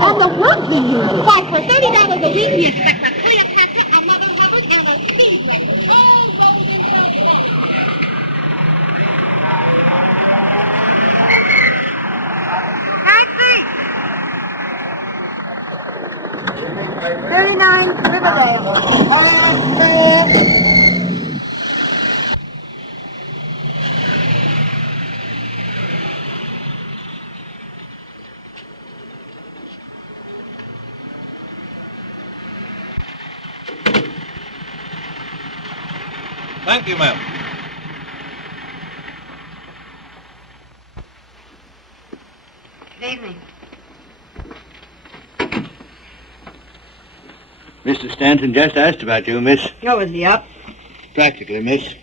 On the what we use? Why, for $30 a week, we expect a Cleopatra, a Mother Hubbard, and a Speedway. All rolled into one. Taxi! 39 Riverdale. Thank you, ma'am. Good evening. Mr. Stanton just asked about you, miss. Oh, is he up? Practically, miss.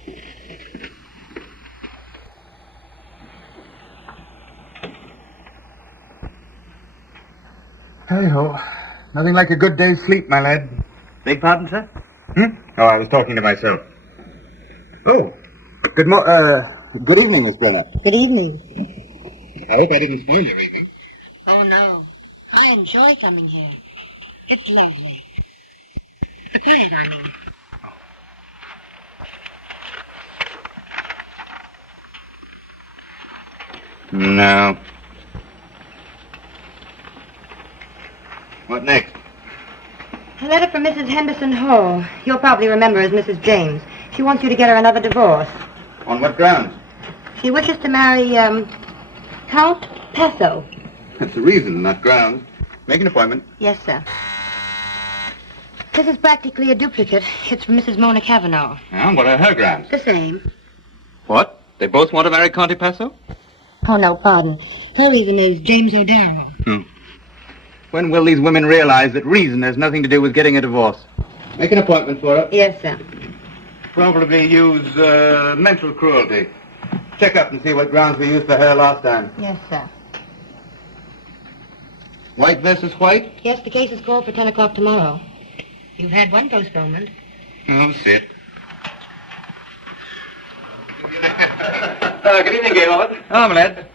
Hey-ho. Nothing like a good day's sleep, my lad. Beg pardon, sir? Oh, I was talking to myself. Oh, good evening, Miss Brenner. Good evening. I hope I didn't spoil your evening. Oh, no. I enjoy coming here. It's lovely. The quiet, I mean. No. What next? A letter from Mrs. Henderson Hall. You'll probably remember as Mrs. James. She wants you to get her another divorce. On what grounds? She wishes to marry, Count Passo. That's the reason, not grounds. Make an appointment. Yes, sir. This is practically a duplicate. It's from Mrs. Mona Cavanaugh. Oh, what are her grounds? The same. What? They both want to marry Conte Passo? Oh, no, pardon. Her reason is James O'Darrow. When will these women realize that reason has nothing to do with getting a divorce? Make an appointment for her. Yes, sir. Probably use mental cruelty. Check up and see what grounds we used for her last time. Yes, sir. White versus white? Yes, the case is called for 10 o'clock tomorrow. You've had one postponement. Oh, sit. Good evening, Gaylord. Oh, my lad.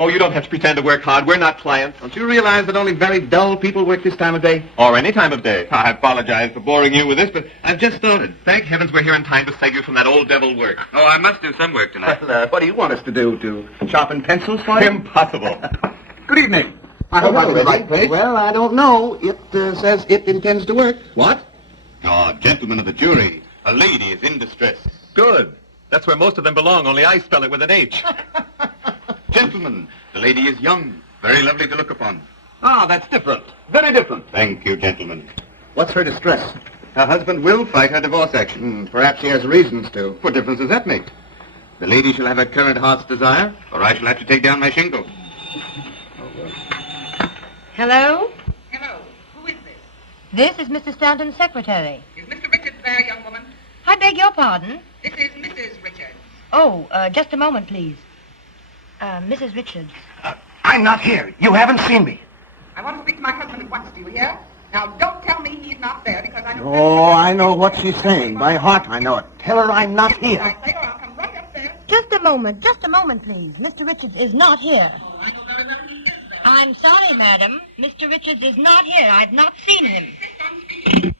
Oh, you don't have to pretend to work hard. We're not clients. Don't you realize that only very dull people work this time of day? Or any time of day. I apologize for boring you with this, but I've just started. Thank heavens we're here in time to save you from that old devil work. Oh, I must do some work tonight. Well, what do you want us to do? To sharpen pencils for you? Impossible. Good evening. I hope I'm in the right place. Well, I don't know. It says it intends to work. What? Oh, gentlemen of the jury, a lady is in distress. Good. That's where most of them belong, only I spell it with an H. Gentlemen, the lady is young, very lovely to look upon. Ah, that's different. Very different. Thank you, gentlemen. What's her distress? Her husband will fight her divorce action. Perhaps he has reasons to. What difference does that make? The lady shall have her current heart's desire, or I shall have to take down my shingle. Hello? Hello. Who is this? This is Mr. Stanton's secretary. Is Mr. Richards there, young woman? I beg your pardon. This is Mrs. Richards. Oh, just a moment, please. Mrs. Richards. I'm not here. You haven't seen me. I want to speak to my husband at once. Do you hear? Now, don't tell me he's not there, because I know... Oh, I know what she's saying. By heart, I know it. Tell her I'm not here. I say, or I'll come right upstairs. Just a moment, please. Mr. Richards is not here. Oh, I know very well he is there. I'm sorry, madam. Mr. Richards is not here. I've not seen him.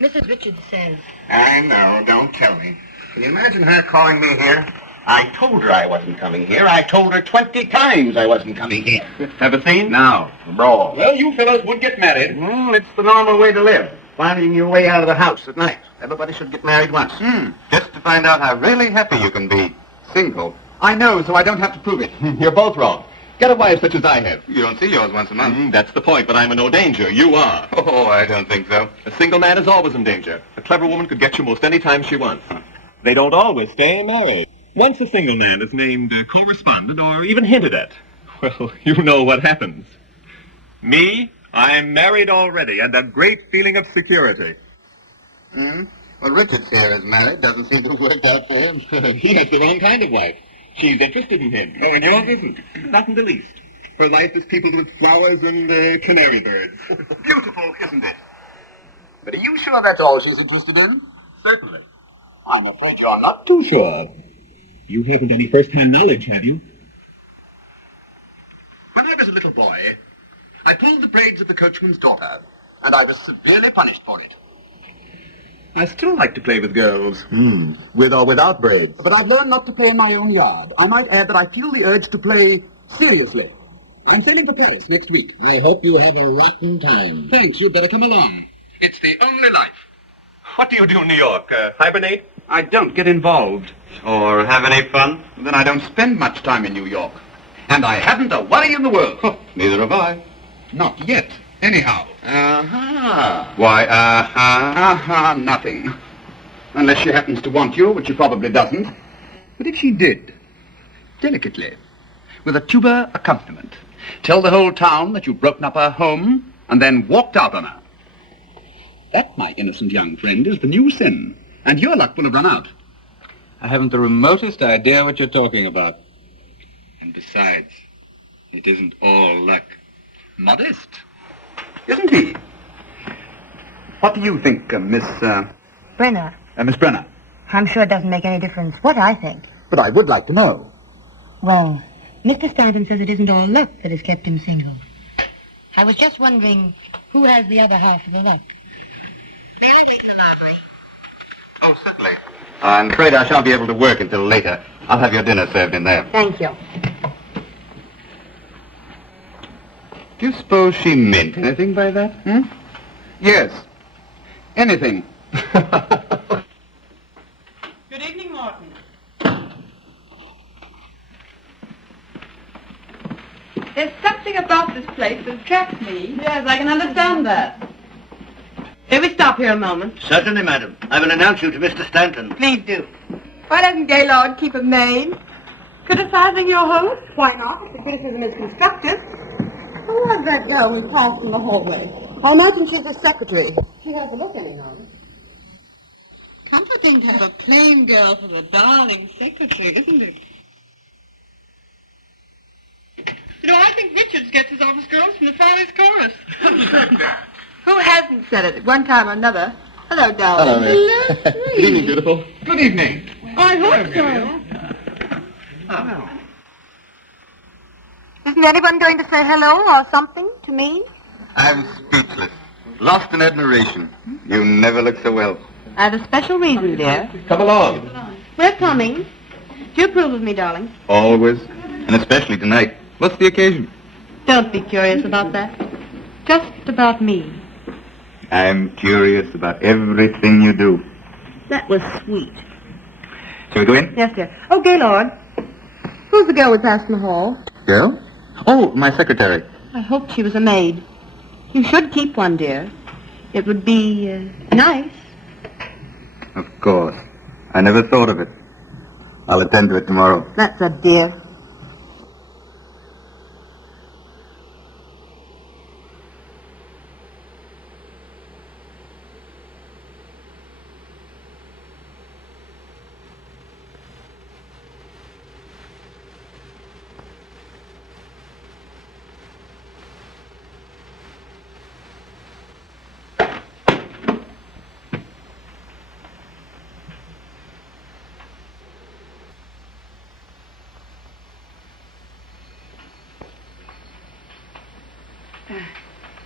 Mrs. Richards says... I know, don't tell me. Can you imagine her calling me here? I told her I wasn't coming here. I told her 20 times I wasn't coming here. Have a scene? Now, brawl. Well, you fellows would get married. Well, it's the normal way to live. Finding your way out of the house at night. Everybody should get married once. Just to find out how really happy you can be. Single. I know, so I don't have to prove it. You're both wrong. Get a wife such as I have. You don't see yours once a month. That's the point, but I'm in no danger. You are. Oh, I don't think so. A single man is always in danger. A clever woman could get you most any time she wants. They don't always stay married. Once a single man is named correspondent or even hinted at, well, you know what happens. Me, I'm married already, and a great feeling of security. Well, Richards here is married. Doesn't seem to have worked out for him. He has the wrong kind of wife. She's interested in him. Oh, and yours isn't? Not in the least. Her life is peopled with flowers and canary birds. Beautiful, isn't it? But are you sure that's all she's interested in? Certainly. I'm afraid you're not too sure. You haven't any first-hand knowledge, have you? When I was a little boy, I pulled the braids of the coachman's daughter, and I was severely punished for it. I still like to play with girls. With or without braids. But I've learned not to play in my own yard. I might add that I feel the urge to play seriously. I'm sailing for Paris next week. I hope you have a rotten time. Thanks, you'd better come along. It's the only life. What do you do in New York? Hibernate? I don't get involved. Or have any fun? Then I don't spend much time in New York. And I haven't a worry in the world. Neither have I. Not yet, anyhow. Uh-huh. Why, nothing. Unless she happens to want you, which she probably doesn't. But if she did, delicately, with a tuba accompaniment, tell the whole town that you've broken up her home and then walked out on her. That, my innocent young friend, is the new sin, and your luck will have run out. I haven't the remotest idea what you're talking about. And besides, it isn't all luck. Modest, isn't he? What do you think, Miss Brenner, Brenner? I'm sure it doesn't make any difference what I think. But I would like to know. Well, Mr. Stanton says it isn't all luck that has kept him single. I was just wondering who has the other half of the luck. Oh, certainly. I'm afraid I shan't be able to work until later. I'll have your dinner served in there. Thank you. Do you suppose she meant anything by that? Yes. Anything. Good evening, Martin. There's something about this place that attracts me. Yes, I can understand that. May we stop here a moment? Certainly, madam. I will announce you to Mr. Stanton. Please do. Why doesn't Gaylord keep a maid? Criticizing your host? Why not, if the criticism is constructive? Who was that girl we passed in the hallway? I imagine she's the secretary. She has a look anyhow. Comforting to have a plain girl for the darling secretary, isn't it? You know, I think Richards gets his office girls from the Farley's chorus. Who hasn't said it at one time or another? Hello, darling. Hello, Miss. Good evening, beautiful. Good evening. I hope so. Isn't anyone going to say hello or something to me? I'm speechless. Lost in admiration. You never look so well. I have a special reason, dear. Come along. We're coming. Do you approve of me, darling? Always. And especially tonight. What's the occasion? Don't be curious about that. Just about me. I'm curious about everything you do. That was sweet. Shall we go in? Yes, dear. Oh, Gaylord. Who's the girl we passed in the hall? Girl? Oh, my secretary. I hoped she was a maid. You should keep one, dear. It would be nice. Of course. I never thought of it. I'll attend to it tomorrow. That's a dear.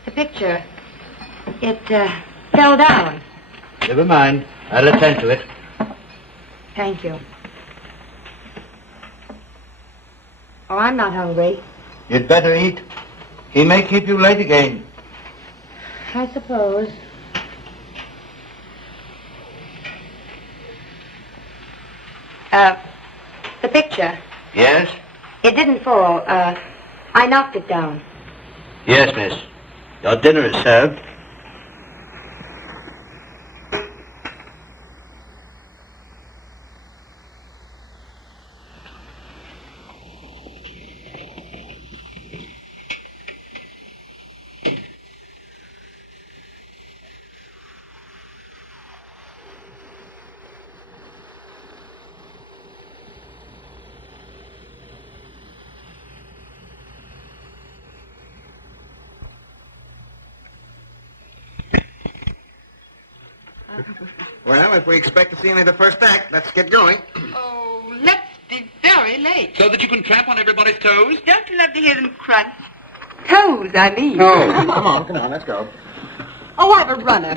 The picture, it fell down. Never mind. I'll attend to it. Thank you. Oh, I'm not hungry. You'd better eat. He may keep you late again. I suppose. The picture, Yes? it didn't fall. I knocked it down. Yes, miss. Your dinner is served. Well, if we expect to see any of the first act, let's get going. Oh, let's be very late. So that you can tramp on everybody's toes? Don't you love to hear them crunch? Toes, I mean. Oh, come on, let's go. Oh, I have a runner.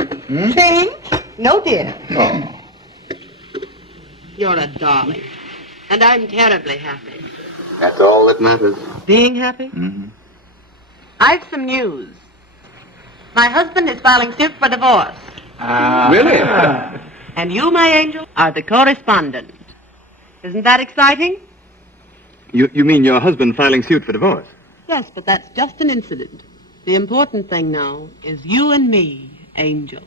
Change? No, dear. Oh. You're a darling. And I'm terribly happy. That's all that matters. Being happy? Mm-hmm. I've some news. My husband is filing suit for divorce. Really? And you, my angel, are the correspondent. Isn't that exciting? You mean your husband filing suit for divorce? Yes, but that's just an incident. The important thing now is you and me, Angel.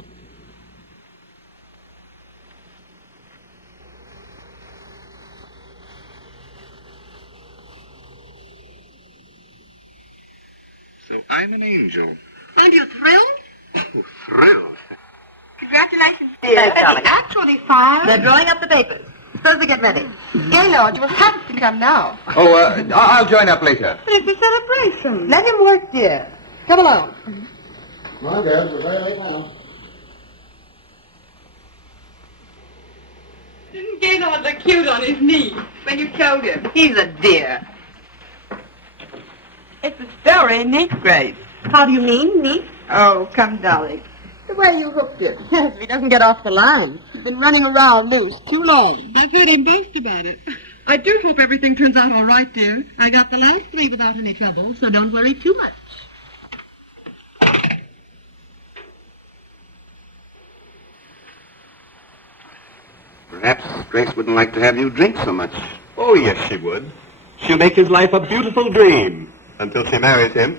So I'm an angel. Aren't you thrilled? Oh, thrilled. Congratulations, dear. It's actually fine. They're drawing up the papers. Suppose we get ready. Gaylord, you will have to come now. Oh, I'll join up later. But it's a celebration. Let him work, dear. Come along. Come on, girls. We're very late now. Didn't Gaylord look cute on his knee when you told him? He's a dear. It's a very neat, Grace. How do you mean, neat? Oh, come, darling. The way you hooked him. Yes, if he doesn't get off the line. He's been running around loose too long. I've heard him boast about it. I do hope everything turns out all right, dear. I got the last 3 without any trouble, so don't worry too much. Perhaps Grace wouldn't like to have you drink so much. Oh, yes, she would. She'll make his life a beautiful dream until she marries him.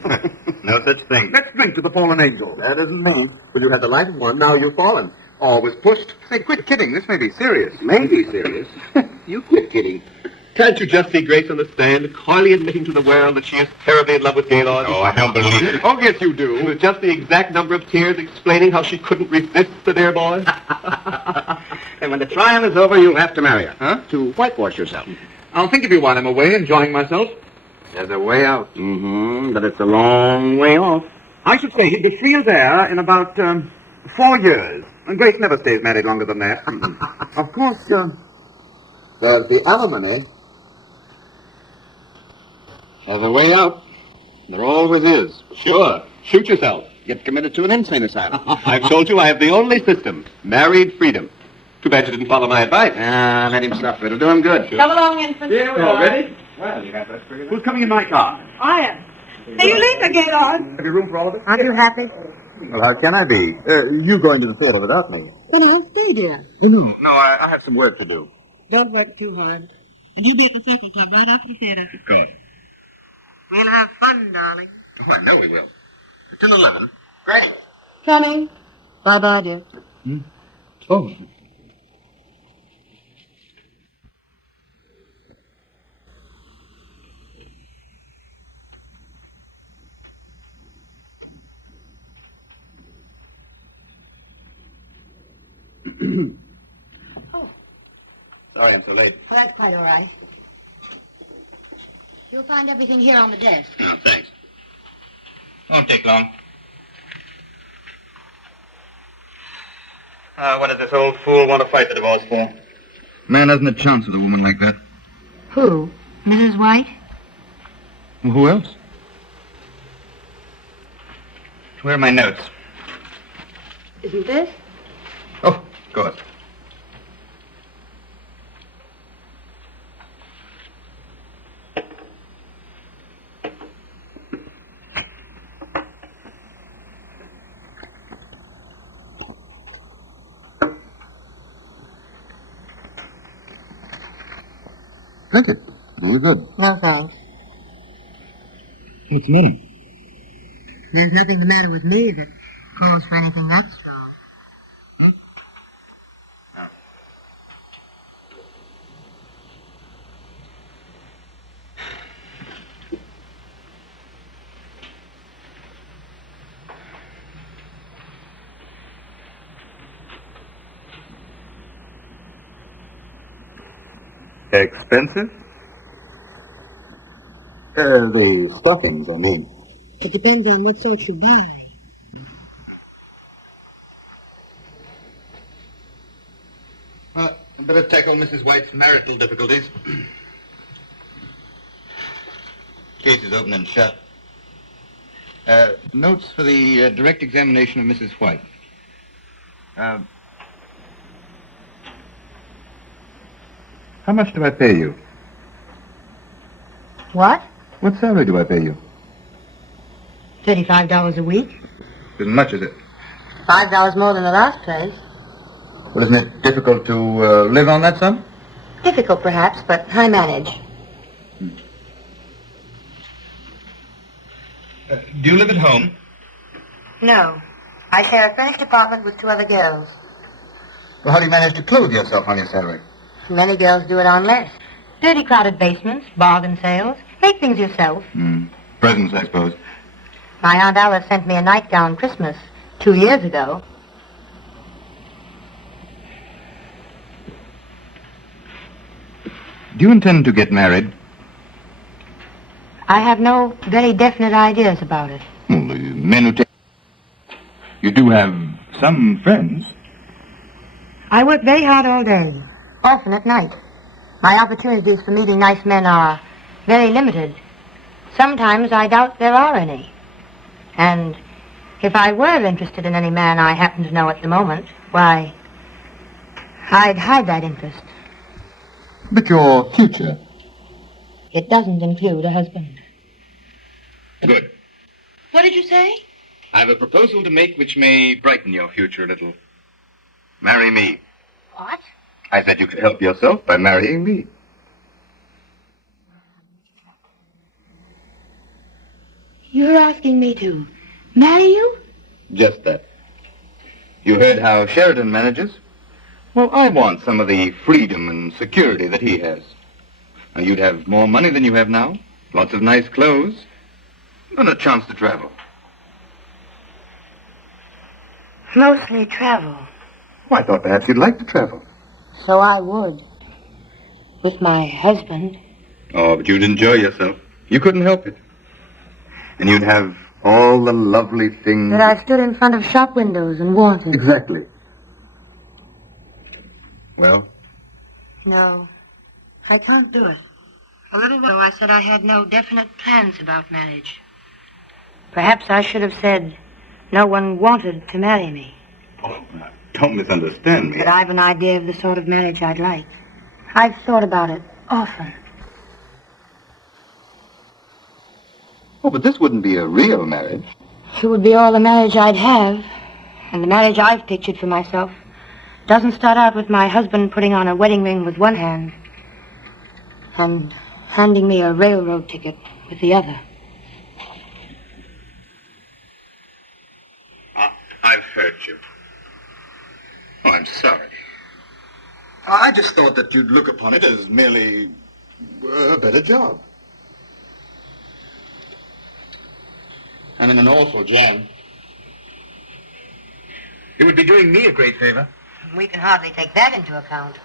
No such thing. Let's drink to the fallen angel. That isn't me. Well, you had the life of one, now you've fallen. Always pushed. Say, quit kidding. This may be serious. May be serious? You quit kidding. Can't you just see Grace on the stand, coyly admitting to the world that she is terribly in love with Gaylord? Oh, I don't believe it. Oh, yes, you do. With just the exact number of tears explaining how she couldn't resist the dear boy. And when the trial is over, you'll have to marry her, huh? To whitewash yourself. I'll think of you while I'm away enjoying myself. There's a way out. Mm-hmm, but it's a long way off. I should say he'd be free as air in about 4 years. And Grace never stays married longer than that. Of course, There's the alimony. There's a way out. There always is. Sure. Shoot yourself. Get committed to an insane asylum. I've told you I have the only system. Married freedom. Too bad you didn't follow my advice. Let him suffer. It'll do him good. Come along, infant. here we are. Ready? Well, you got that figured out. Who's coming in my car? I am. See you later, Gaylord. Have you room for all of us? Aren't you happy? Well, how can I be? You going to the theater without me? Then I'll stay, dear. No, I have some work to do. Don't work too hard. And you'll be at the Circle Club right after the theater. Of course. We'll have fun, darling. Oh, I know we will. Till 11. Great. Coming. Bye-bye, dear. Oh. Sorry I'm so late. Oh, that's quite all right. You'll find everything here on the desk. Oh, thanks. Won't take long. What does this old fool want to fight the divorce for? Man hasn't a chance with a woman like that. Who? Mrs. White? Well, who else? Where are my notes? Isn't this? Oh, of course. Drink it. Really good. No, thanks. What's the matter? There's nothing the matter with me that calls for anything that strong. Expensive? The stuffings, I mean. It depends on what sort you buy. Well, I'd better tackle Mrs. White's marital difficulties. Case is open and shut. Notes for the direct examination of Mrs. White. How much do I pay you? What? What salary do I pay you? $35 a week? Isn't much, is it? $5 more than the last place. Well, isn't it difficult to live on that sum? Difficult, perhaps, but I manage. Do you live at home? No. I share a furnished apartment with 2 other girls. Well, how do you manage to clothe yourself on your salary? Many girls do it on less. Dirty, crowded basements, bargain sales. Make things yourself. Presents, I suppose. My Aunt Alice sent me a nightgown Christmas 2 years ago. Do you intend to get married? I have no very definite ideas about it. Well, the men who take... You do have some friends. I work very hard all day, often at night. My opportunities for meeting nice men are very limited. Sometimes I doubt there are any. And if I were interested in any man I happen to know at the moment, why, I'd hide that interest. But your future? It doesn't include a husband. Good. What did you say? I have a proposal to make which may brighten your future a little. Marry me. What? I said you could help yourself by marrying me. You're asking me to marry you? Just that. You heard how Sheridan manages? Well, I want some of the freedom and security that he has. And you'd have more money than you have now, lots of nice clothes, and a chance to travel. Mostly travel. Well, I thought perhaps you'd like to travel. So I would. With my husband. Oh, but you'd enjoy yourself. You couldn't help it. And you'd have all the lovely things... That I stood in front of shop windows and wanted. Exactly. Well? No, I can't do it. A little while ago I said I had no definite plans about marriage. Perhaps I should have said no one wanted to marry me. Oh, now, don't misunderstand me. But I've an idea of the sort of marriage I'd like. I've thought about it often. Oh, but this wouldn't be a real marriage. It would be all the marriage I'd have, and the marriage I've pictured for myself doesn't start out with my husband putting on a wedding ring with one hand and handing me a railroad ticket with the other. I've hurt you. Oh, I'm sorry. I just thought that you'd look upon it as merely a better job. I'm in an awful jam. It would be doing me a great favor. We can hardly take that into account.